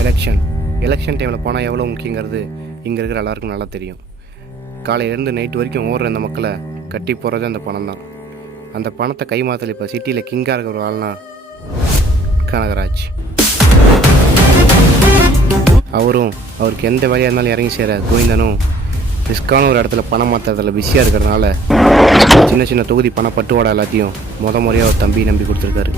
Election டைமில் பணம் எவ்வளோ முக்கியங்கிறது இங்கே இருக்கிற எல்லாருக்கும் நல்லா தெரியும். காலையிலேருந்து நைட்டு வரைக்கும் ஓடுற அந்த மக்களை கட்டி போகிறது அந்த பணம் தான். அந்த பணத்தை கைமாத்தல் இப்போ சிட்டியில் கிங்காக இருக்கிற ஒரு ஆள்னா கனகராஜ். அவருக்கு எந்த வேலையாக இருந்தாலும் இறங்கி சேர கோவிந்தனும் ரிஸ்கான ஒரு இடத்துல பணம் மாற்றுறதுல பிஸியாக இருக்கிறதுனால சின்ன சின்ன தொகுதி பண பட்டுவாடா எல்லாத்தையும் முறையாக ஒரு தம்பி நம்பி கொடுத்துருக்காரு.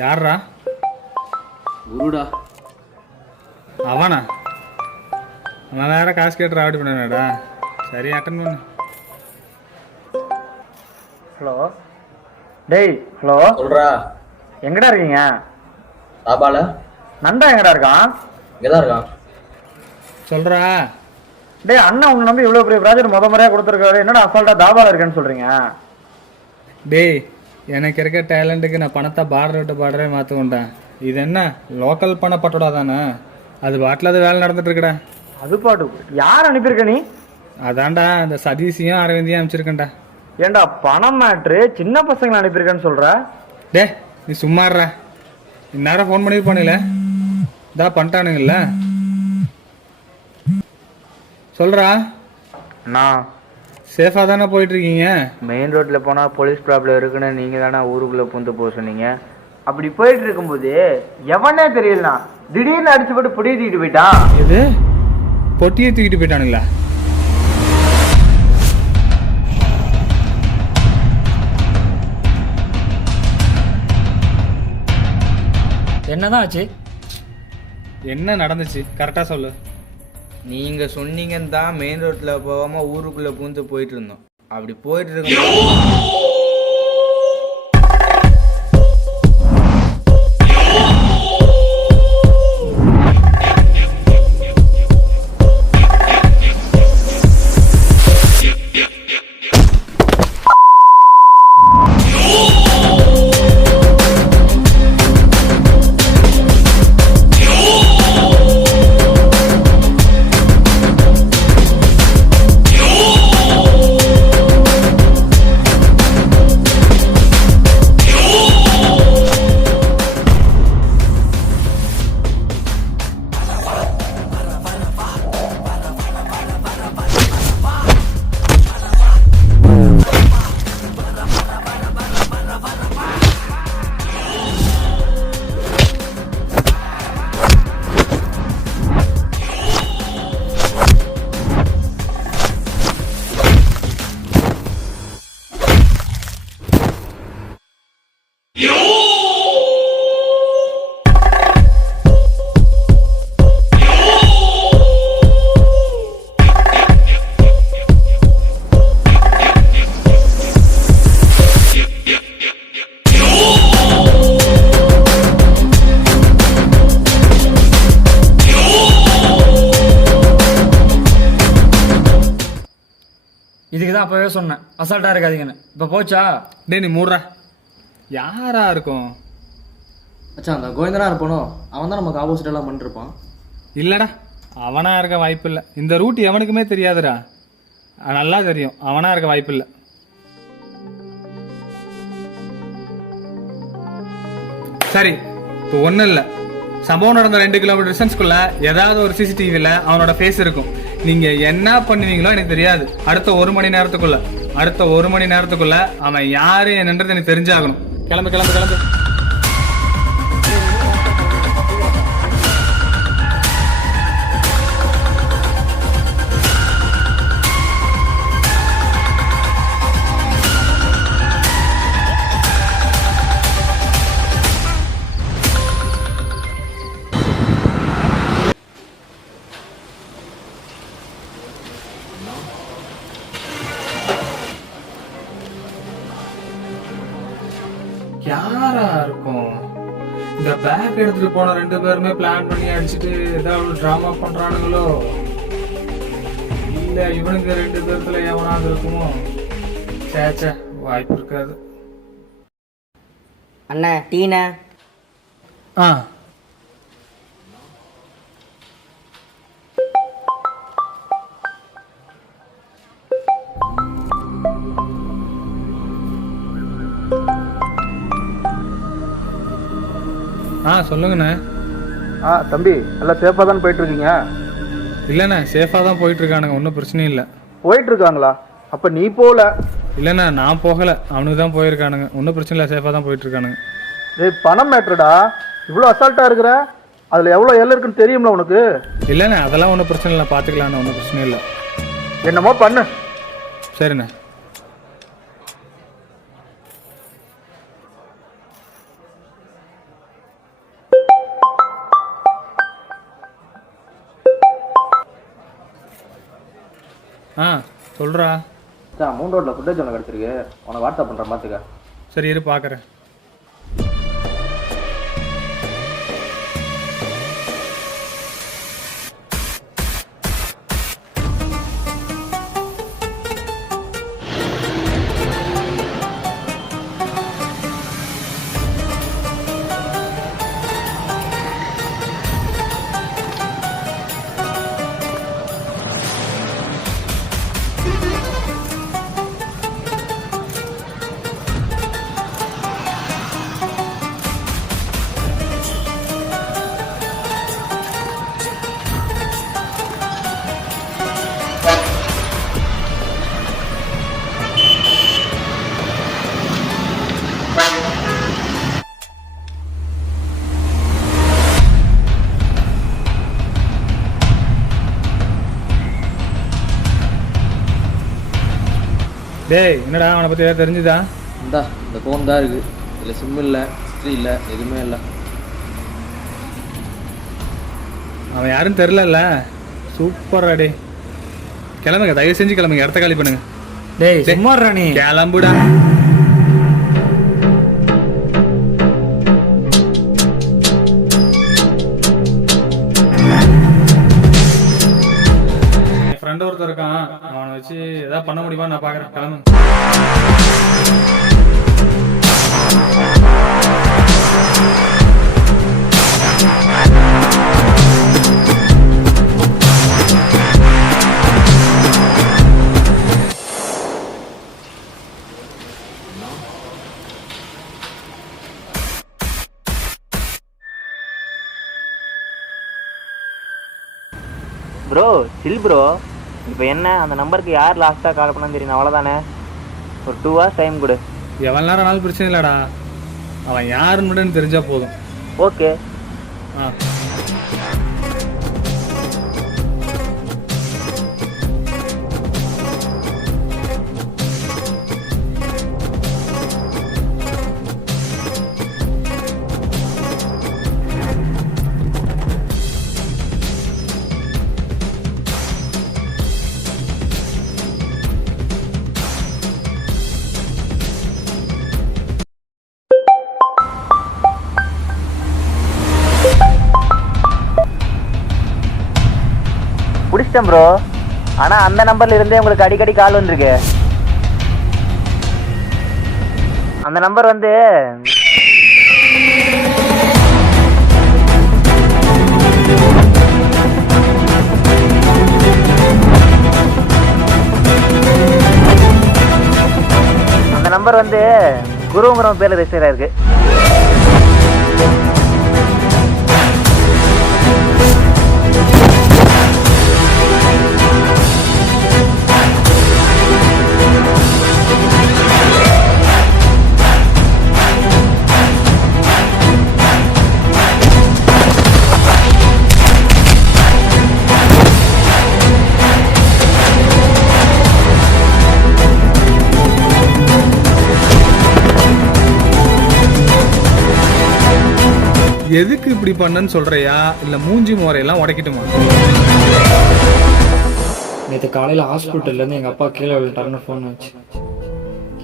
யாரா? குருடா. அவனா? அவன் வேற காசு கேட்டு ஆர்டர் பண்ணாடா. சரி, அட்டன் பண்ணு. ஹலோ டேய். ஹலோ சொல்றா. எங்கடா இருக்கீங்க? சாபால. நண்டா எங்கடா இருக்கான்? இங்கதான் இருக்கான். சொல்றா. டேய், அண்ணன் உங்க நம்பி இவ்வளவு பெரிய ப்ராஜெக்ட் முறையா கொடுத்துருக்காரு. என்னடா அசால்ட்டா தாபால இருக்கேன்னு சொல்றீங்க? டேய், எனக்கு இருக்க டேலண்ட்டுக்கு நான் பணத்தை பார்டர் விட்டு பார்டரே மாற்றுக்கொண்டேன். இது என்ன லோக்கல் பண பட்டோடா தானே? அது பாட்டில் அது வேலை நடந்துட்டு இருக்கடா. அது பாட்டு யார் அனுப்பியிருக்க நீ? அதான்டா இந்த சதீஷையும் அரவிந்தையும் அனுப்பிச்சிருக்கேன்டா. ஏண்டா பணம் மேட்ரு சின்ன பசங்களை அனுப்பியிருக்கேன்னு சொல்ற? டே, நீ சும்மாடுற. இந்நேரம் ஃபோன் பண்ணி பண்ணல. இதா பண்ணிட்டானுங்கல்ல. சொல்றா. நான் சேஃபாக தானே போயிட்டுருக்கீங்க? மெயின் ரோட்டில் போனால் போலீஸ் ப்ராப்ளம் இருக்குன்னு நீங்கள் தானே ஊருக்குள்ளே பூந்து போக சொன்னீங்க. அப்படி போயிட்டு இருக்கும்போது எவனே தெரியலண்ணா திடீர்னு அடிச்சு போட்டு பொடியை தூக்கிட்டு போயிட்டான். எது? பொட்டியை தூக்கிட்டு போயிட்டானுங்களா? என்னதான் ஆச்சு? என்ன நடந்துச்சு கரெக்டாக சொல்லு. நீங்கள் சொன்னீங்கன்னு தான் மெயின் ரோட்டில் போகாமல் ஊருக்குள்ளே பூந்து போயிட்டு இருந்தோம். அப்படி போயிட்டு இருக்கோம். இதுக்கு தான் அப்போவே சொன்னேன் அசால்ட்டாக இருக்காதீங்கன்னு. இப்போ போச்சா? டே, நீ மூடுறா. யாரா இருக்கும்? அச்சா, அந்த கோவிந்தனா இருப்பானோ அவன் தான் நமக்கு ஆப்போசிட் எல்லாம் பண்ணிருப்பான். இல்லைடா, அவனா இருக்க வாய்ப்பு இல்லை. இந்த ரூட் எவனுக்குமே தெரியாதுடா. நல்லா தெரியும். அவனா இருக்க வாய்ப்பு இல்லை. சரி, இப்போ ஒன்றும் இல்லை. சம்பவம் நடந்த 2 கிலோமீட்டர் டிஸ்டன்ஸ்குள்ள ஏதாவது ஒரு சிசிடிவியில் அவனோட ஃபேஸ் இருக்கும். நீங்கள் என்ன பண்ணுவீங்களோ எனக்கு தெரியாது. அடுத்த 1 மணி நேரத்துக்குள்ள அவன் யாரு என்னன்றது எனக்கு தெரிஞ்சாகணும். கிளம்பு கிளம்பு கிளம்பு. யாரா இருக்கும்? இந்த பேக் எடுத்துட்டு போன 2 பேருமே பிளான் பண்ணி அடிச்சுட்டு ஏதாவது டிராமா பண்றானுங்களோ? இல்ல இவனுங்க 2 பேர்த்துல எவனாவது இருக்குமோ? சேச்சா, வாய்ப்பு இருக்காது. அண்ணா டீனா? சொல்லுங்கண்ணே. தம்பி எல்லாம் சேஃபாக தானே போயிட்டுருக்கீங்க? இல்லைண்ணே, சேஃபாக தான் போயிட்டுருக்கானுங்க, ஒன்றும் பிரச்சனையும் இல்லை. போயிட்டுருக்காங்களா? அப்போ நீ போகல? இல்லைண்ணே, நான் போகலை, அவனுக்கு தான் போயிருக்கானுங்க. ஒன்றும் பிரச்சனை இல்லை, சேஃபாக தான் போயிட்டுருக்கானுங்க. பணம் மேட்ருடா, இவ்வளோ அசால்ட்டாக இருக்கிற. அதில் எவ்வளோ எல்லாம் இருக்குன்னு தெரியும்ல உனக்கு? இல்லைண்ணே, அதெல்லாம் ஒன்றும் பிரச்சனை இல்லை, பார்த்துக்கலாண்ணே, ஒன்றும் பிரச்சனை இல்லை. என்னமோ பண்ணு. சரிண்ணே. சொல்கிறா. மூணு ரோட்டில் ஃபுட்டேஜ் ஒன்று கிடச்சிருக்கு, உனக்கு வாட்ஸ்அப் பண்ணுற பார்த்துக்க. சரி, இரு பார்க்குறேன். டேய், என்னடா அவனை பற்றி ஏதாவது தெரிஞ்சுதா? இந்தா இந்த ஃபோன் தான் இருக்குது, இதில் சிம் இல்லை, ஹிஸ்ட்ரி இல்லை, எதுவுமே இல்லை. அவன் யாருன்னு தெரிலல்ல? சூப்பரா. டே கிளம்புங்க, தயவு செஞ்சு கிளம்புங்க, இடத்த காலி பண்ணுங்க. டேய் சும்மா இருடா நீ. கிளம்புடா. என் ஃப்ரெண்ட் ஒருத்தர் இருக்கான், அவனை வச்சு ஏதாவது பண்ண முடியுமா நான் பார்க்குறேன். கிளம்புங்க. ப்ரோ சில் ப்ரோ, இப்போ என்ன அந்த நம்பருக்கு யார் லாஸ்ட்டாக கால் பண்ணான்னு தெரியும், அவ்வளோதானே. ஒரு 2 hours டைம் கொடு. எவ்வளோ நேரம் ஆனாலும் பிரச்சனை இல்லைடா, அவன் யாருன்னு மட்டும் எனக்கு தெரிஞ்சா போதும். ஓகே. பிடிச்சிட்டேன் ப்ரோ. ஆனால் அந்த நம்பர்ல இருந்தே உங்களுக்கு அடிக்கடி கால் வந்திருக்கு. அந்த நம்பர் வந்து குருங்கிற பேர்ல ரெஜிஸ்டர் ஆயிருக்கு. எதுக்கு இப்படி பண்ணன்னு சொல்றியா, இல்ல மூஞ்சி முறையெல்லாம் உடைக்கட்டுமா? நேற்று காலையில் ஹாஸ்பிட்டல்லேருந்து எங்கள் அப்பா கீழே விழுந்துட்டாருன்னு ஃபோன் ஆச்சு.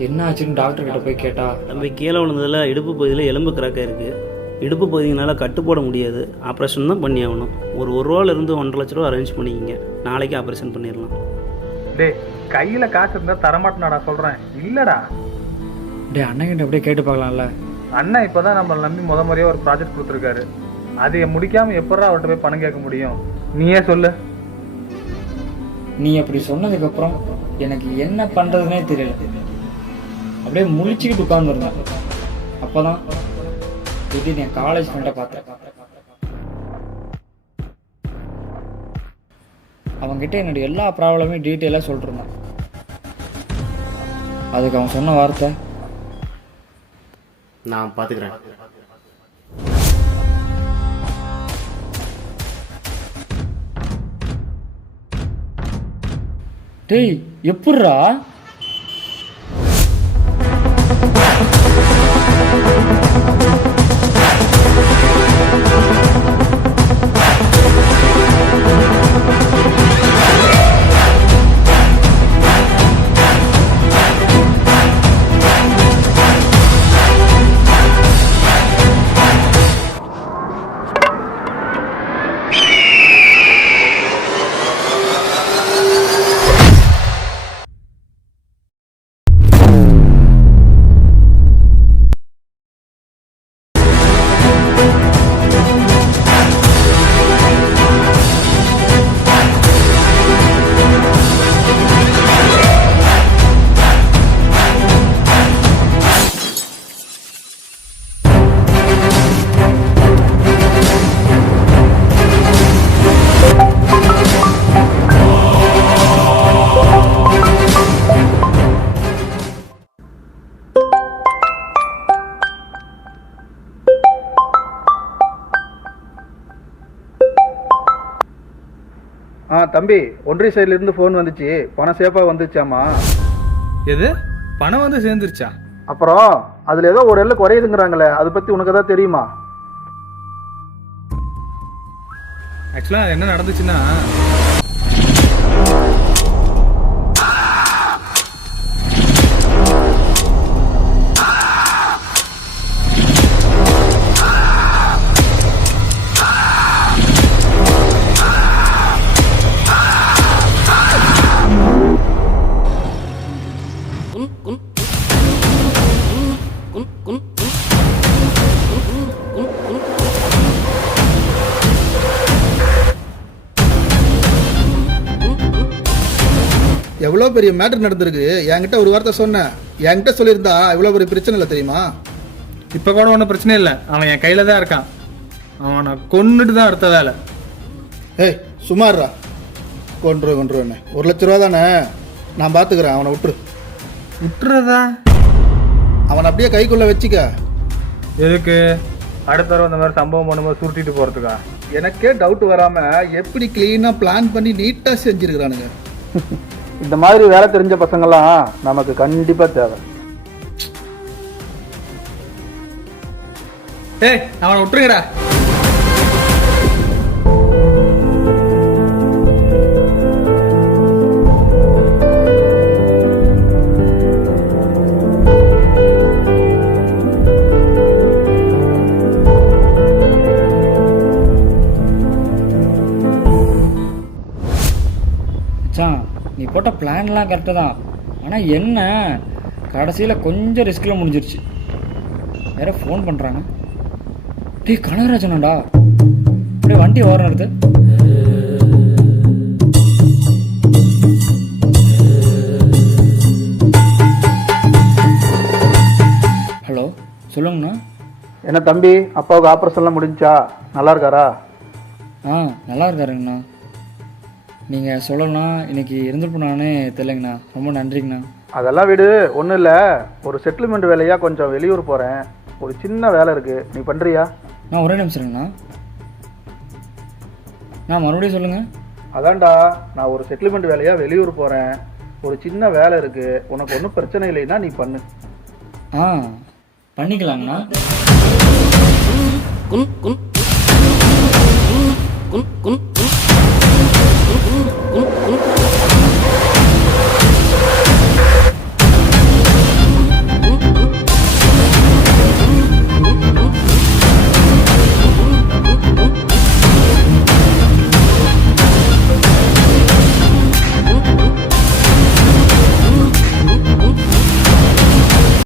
என்ன ஆச்சுன்னு டாக்டர் கிட்ட போய் கேட்டா, தம்பி கீழே விழுந்ததில் இடுப்பு பகுதியில் எலும்பு கிராக்காக இருக்குது. இடுப்பு பகுதியினால் கட்டு போட முடியாது, ஆப்ரேஷன் தான் பண்ணி ஆகணும். ஒரு ரூபாலேருந்து 1.5 லட்ச ரூபா அரேஞ்ச் பண்ணிக்கிங்க, நாளைக்கு ஆப்ரேஷன் பண்ணிடலாம். டே கையில் காசு இருந்தால் தரமாட்டேனாடா சொல்கிறேன். இல்லைடா டே அண்ணன்கிட்ட அப்படியே கேட்டு பார்க்கலாம்ல. அண்ணன் இப்போ தான் நம்மளை நம்பி முறையாக ஒரு ப்ராஜெக்ட் கொடுத்துருக்காரு. அதை முடிக்காமல் எப்படா அவர்கிட்ட போய் பணம் கேட்க முடியும்? நீயே சொல்லு. நீ அப்படி சொன்னதுக்கப்புறம் எனக்கு என்ன பண்ணுறதுனே தெரியல. அப்படியே முழிச்சுக்கிட்டு உட்காந்துருந்தேன். அப்போ தான் திடீர்னு என் காலேஜ் ஃப்ரெண்டை பார்த்தேன். அவன்கிட்ட என்னுடைய எல்லா ப்ராப்ளமையும் டீட்டெயிலாக சொல்லிட்டுருந்தான். அதுக்கு அவன் சொன்ன வார்த்தை, நான் பார்த்துக்கிறேன். டேய் எப்புட்றா? தம்பி, ஒன்றிய சைட்லேருந்து ஃபோன் வந்துச்சு. பணம் சேஃபாக வந்துச்சாமா? எது பணம் வந்து சேர்ந்துருச்சா? அப்புறம் அதில் ஏதோ ஒரு எல்லாம் குறையுதுங்கிறாங்களே, அதை பற்றி உனக்கு எதாவது தெரியுமா? ஆக்சுவலாக என்ன நடந்துச்சுன்னா, எவ்வளோ பெரிய மேட்டர் நடந்திருக்கு. என்கிட்ட ஒரு வார்த்தை சொன்னேன். என்கிட்ட சொல்லியிருந்தா இவ்வளோ பெரிய பிரச்சனை இல்லை தெரியுமா? இப்போ கூட ஒன்றும் பிரச்சனை இல்லை. அவன் என் கையில் தான் இருக்கான். அவனை கொன்னுட்டு தான் அடுத்த வேலை. ஏய் சுமார்ரா, கொன்றுவேண்ணே. 1 லட்ச ரூபா தானே, நான் பார்த்துக்கிறேன். அவனை விட்டுறதா? அவனை அப்படியே கைக்குள்ளே வச்சுக்க. எதுக்கு? அடுத்த தடவை இந்த மாதிரி சம்பவம் பண்ணும்போது சுருட்டிட்டு போகிறதுக்கா? எனக்கே டவுட் வராமல் எப்படி க்ளீனாக பிளான் பண்ணி நீட்டாக செஞ்சுருக்கிறானுங்க. இந்த மாதிரி வேலை தெரிஞ்ச பசங்கள்லாம் நமக்கு கண்டிப்பாக தேவை. ஏய் அவனை விட்டுருங்கடா. நீ போட்ட பிளான்லாம் கரெக்டு தான். ஆனால் என்ன கடைசியில் கொஞ்சம் ரிஸ்கில் முடிஞ்சிருச்சு. வேற ஃபோன் பண்ணுறாங்க. டேய் கனகராஜனாடா, அப்படியே வண்டி ஓரம் எடுத்து. ஹலோ சொல்லுங்கண்ணா. என்ன தம்பி, அப்பாவுக்கு ஆப்ரேஷன்லாம் முடிஞ்சா? நல்லா இருக்காரா? நல்லா இருக்காருங்கண்ணா. நீங்கள் சொல்லலாம் இன்னைக்கு இருந்துருப்பேனானே தெரியலங்கண்ணா. ரொம்ப நன்றிங்கண்ணா. அதெல்லாம் விடு, ஒன்றும் இல்லை. ஒரு செட்டில்மெண்ட் வேலையாக கொஞ்சம் வெளியூர் போகிறேன். ஒரு சின்ன வேலை இருக்குது, நீ பண்ணுறியா? நான் ஒரே நிமிஷம்ங்கண்ணா. நான் மறுபடியும் சொல்லுங்கள். அதான்டா, நான் ஒரு செட்டில்மெண்ட் வேலையாக வெளியூர் போகிறேன். ஒரு சின்ன வேலை இருக்குது, உனக்கு ஒன்றும் பிரச்சனை இல்லைன்னா நீ பண்ணு. பண்ணிக்கலாங்கண்ணா. குன்